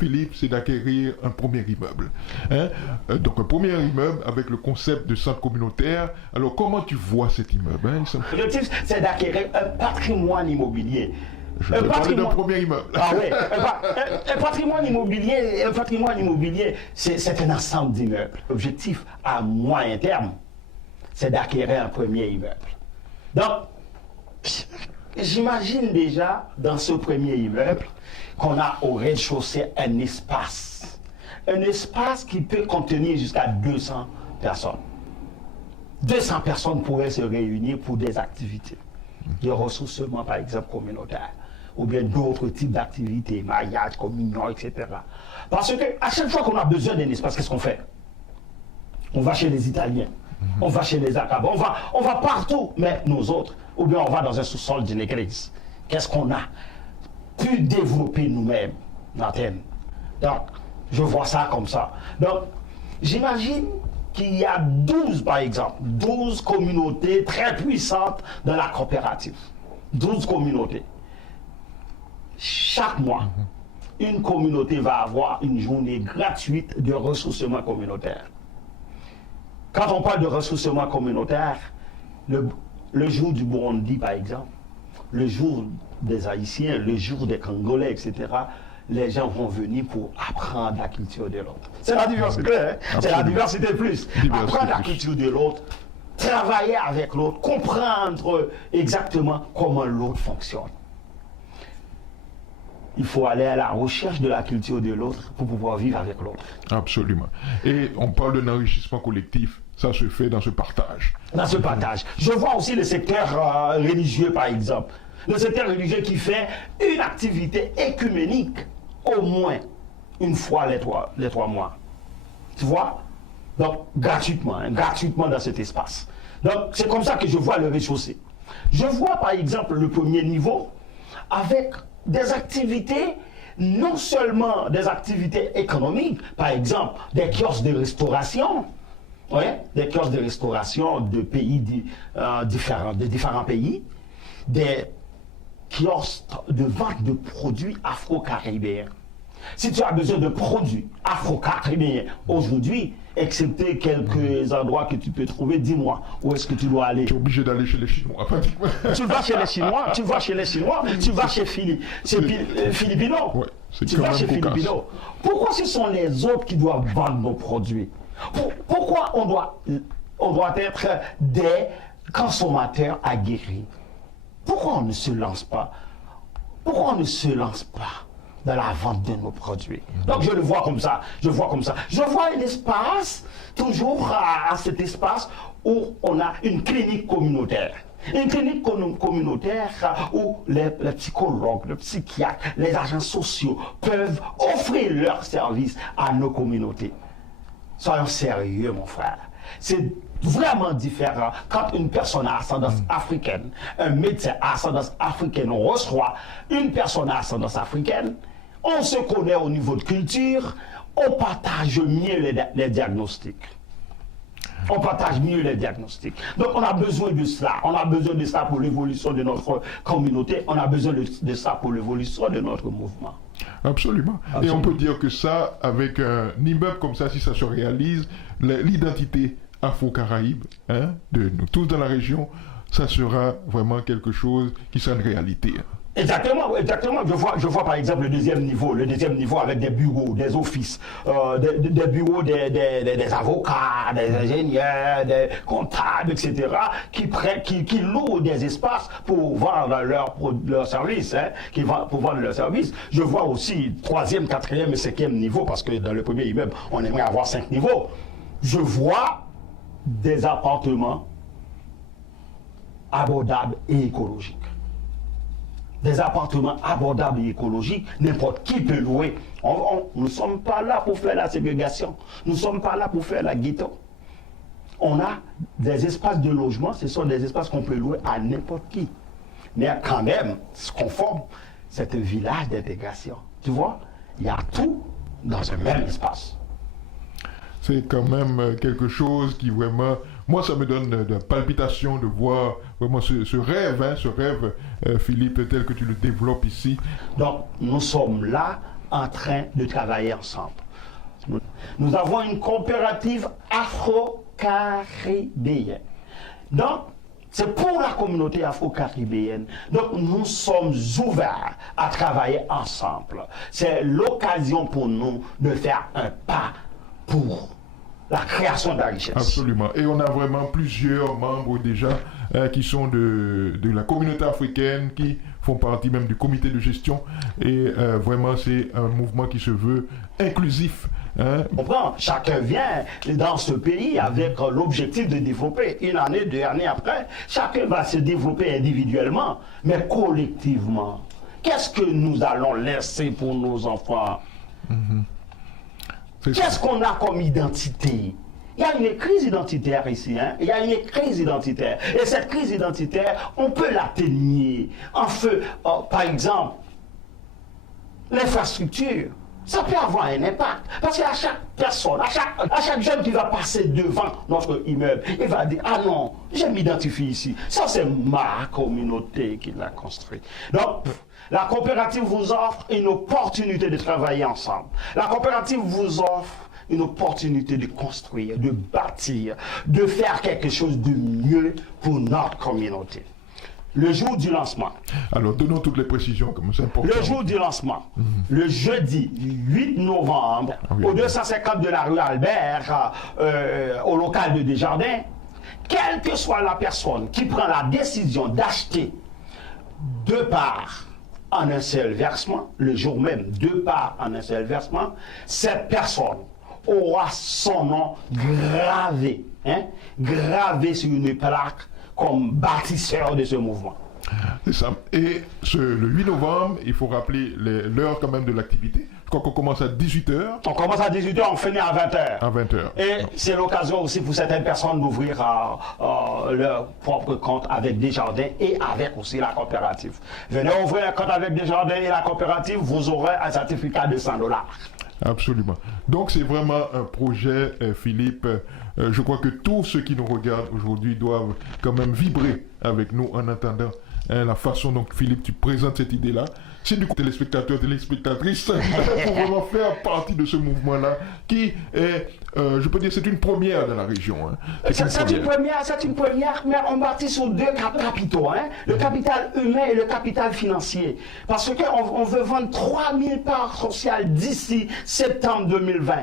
Philippe, c'est d'acquérir un premier immeuble. Hein? Donc un premier immeuble avec le concept de centre communautaire. Alors comment tu vois cet immeuble, hein? L'objectif, c'est d'acquérir un patrimoine immobilier. Je vais parler d'un premier immeuble. Ah oui, un patrimoine immobilier, c'est un ensemble d'immeubles. L'objectif à moyen terme, c'est d'acquérir un premier immeuble. Donc, j'imagine déjà dans ce premier immeuble qu'on a au rez-de-chaussée un espace. Un espace qui peut contenir jusqu'à 200 personnes. 200 personnes pourraient se réunir pour des activités. De ressourcement, par exemple, communautaire. Ou bien d'autres types d'activités, mariage, communion, etc. Parce que à chaque fois qu'on a besoin d'un espace, qu'est-ce qu'on fait? On va chez les Italiens, on va chez les Arabes, on va partout, mais nous autres, ou bien on va dans un sous-sol d'une église. Qu'est-ce qu'on a pu développer nous-mêmes, l'antenne? Donc, je vois ça comme ça. Donc, j'imagine qu'il y a 12, par exemple, 12 communautés très puissantes dans la coopérative. 12 communautés. Chaque mois, une communauté va avoir une journée gratuite de ressourcement communautaire. Quand on parle de ressourcement communautaire, le jour du Burundi, par exemple, le jour des Haïtiens, le jour des Congolais, etc., les gens vont venir pour apprendre la culture de l'autre. C'est la diversité, hein? C'est la diversité plus. Apprendre la culture de l'autre, travailler avec l'autre, comprendre exactement comment l'autre fonctionne. Il faut aller à la recherche de la culture de l'autre pour pouvoir vivre avec l'autre. Absolument. Et on parle d'un enrichissement collectif. Ça se fait dans ce partage. Dans ce partage. Je vois aussi le secteur religieux, par exemple. Le secteur religieux qui fait une activité écuménique au moins une fois les trois mois. Tu vois? Donc, gratuitement, hein, gratuitement dans cet espace. Donc, c'est comme ça que je vois le rez-de-chaussée. Je vois, par exemple, le premier niveau avec des activités, non seulement des activités économiques, par exemple des kiosques de restauration, ouais, des kiosques de restauration de pays de différents pays, des kiosques de vente de produits afro-caribéens. Si tu as besoin de produits afro-caribéens aujourd'hui, excepté quelques endroits que tu peux trouver, dis-moi, où est-ce que tu dois aller? Tu es obligé d'aller chez les Chinois. Tu vas chez les Chinois, tu vas chez les Chinois, tu vas chez Philippino. Ouais, tu vas chez Philippino. Pourquoi ce sont les autres qui doivent vendre nos produits? Pourquoi on doit être des consommateurs aguerris? Pourquoi on ne se lance pas? Pourquoi on ne se lance pas dans la vente de nos produits? Donc je le vois comme ça, je vois un espace, toujours à cet espace où on a une clinique communautaire. Une clinique communautaire où les psychologues, les psychiatres, les agents sociaux peuvent offrir leurs services à nos communautés. Soyons sérieux, mon frère. C'est vraiment différent quand une personne à ascendance africaine, un médecin à ascendance africaine reçoit une personne à ascendance africaine. On se connaît au niveau de culture, on partage mieux les diagnostics. On partage mieux les diagnostics. Donc on a besoin de cela. On a besoin de ça pour l'évolution de notre communauté. On a besoin de ça pour l'évolution de notre mouvement. Absolument. Et on peut dire que ça, avec un immeuble comme ça, si ça se réalise, l'identité afro-caraïbe, hein, de nous tous dans la région, ça sera vraiment quelque chose qui sera une réalité. Exactement, exactement. Je vois par exemple le deuxième niveau avec des bureaux, des offices, des bureaux des avocats, des ingénieurs, des comptables, etc., qui louent des espaces pour vendre leurs services, hein, pour vendre leurs services. Je vois aussi troisième, quatrième et cinquième niveau, parce que dans le premier immeuble, on aimerait avoir 5 niveaux. Je vois des appartements abordables et écologiques. Des appartements abordables et écologiques, n'importe qui peut louer. Nous ne sommes pas là pour faire la ségrégation. Nous ne sommes pas là pour faire la ghetto. On a des espaces de logement, ce sont des espaces qu'on peut louer à n'importe qui. Mais quand même, ce qu'on forme, c'est un village d'intégration. Tu vois, il y a tout dans un même espace. C'est quand même quelque chose qui vraiment... Moi, ça me donne de palpitations de voir vraiment ce rêve, hein, Philippe, tel que tu le développes ici. Donc, nous sommes là en train de travailler ensemble. Nous avons une coopérative afro-caribéenne. Donc, c'est pour la communauté afro-caribéenne. Donc, nous sommes ouverts à travailler ensemble. C'est l'occasion pour nous de faire un pas pour la création de la richesse. Absolument. Et on a vraiment plusieurs membres déjà qui sont de la communauté africaine, qui font partie même du comité de gestion. Et vraiment, c'est un mouvement qui se veut inclusif. Hein? On comprend, chacun vient dans ce pays avec l'objectif de développer. Une année, 2 années après, chacun va se développer individuellement, mais collectivement. Qu'est-ce que nous allons laisser pour nos enfants? Qu'est-ce qu'on a comme identité? Il y a une crise identitaire ici, hein? Il y a une crise identitaire. Et cette crise identitaire, on peut l'atténuer en feu. Par exemple, l'infrastructure. Ça peut avoir un impact. Parce qu'à chaque personne, à chaque jeune qui va passer devant notre immeuble, il va dire, ah non, je m'identifie ici. Ça, c'est ma communauté qui l'a construit. Donc, la coopérative vous offre une opportunité de travailler ensemble. La coopérative vous offre une opportunité de construire, de bâtir, de faire quelque chose de mieux pour notre communauté. Le jour du lancement. Alors, donnons toutes les précisions, comme c'est important. Le jour du lancement, le jeudi 8 novembre, au 250 de la rue Albert, au local de Desjardins, quelle que soit la personne qui prend la décision d'acheter 2 parts en un seul versement, le jour même, 2 parts en un seul versement, cette personne aura son nom gravé, gravé sur une plaque comme bâtisseur de ce mouvement. C'est ça. Et le 8 novembre, il faut rappeler l'heure quand même de l'activité. Je crois qu'on commence à 18h. On commence à 18h, on finit à 20h. À 20h. Et c'est l'occasion aussi pour certaines personnes d'ouvrir leur propre compte avec Desjardins et avec aussi la coopérative. Venez ouvrir un compte avec Desjardins et la coopérative, vous aurez un certificat de $100. Absolument. Donc c'est vraiment un projet, Philippe. Je crois que tous ceux qui nous regardent aujourd'hui doivent quand même vibrer avec nous en entendant la façon dont Philippe tu présentes cette idée-là. C'est du coup téléspectateurs, téléspectatrices pour vraiment faire partie de ce mouvement-là qui est, je peux dire, c'est une première dans la région. Hein. C'est une première, mais on bâtit sur 2 capitaux, le capital humain et le capital financier. Parce qu'on veut vendre 3000 parts sociales d'ici septembre 2020.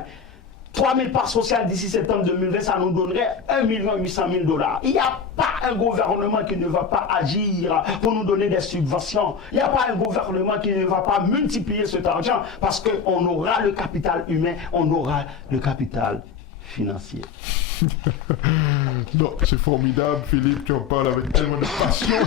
3000 parts sociales d'ici septembre 2020, ça nous donnerait $1,800,000. Il n'y a pas un gouvernement qui ne va pas agir pour nous donner des subventions. Il n'y a pas un gouvernement qui ne va pas multiplier cet argent parce qu'on aura le capital humain, on aura le capital financier. Non, c'est formidable, Philippe, tu en parles avec tellement de passion.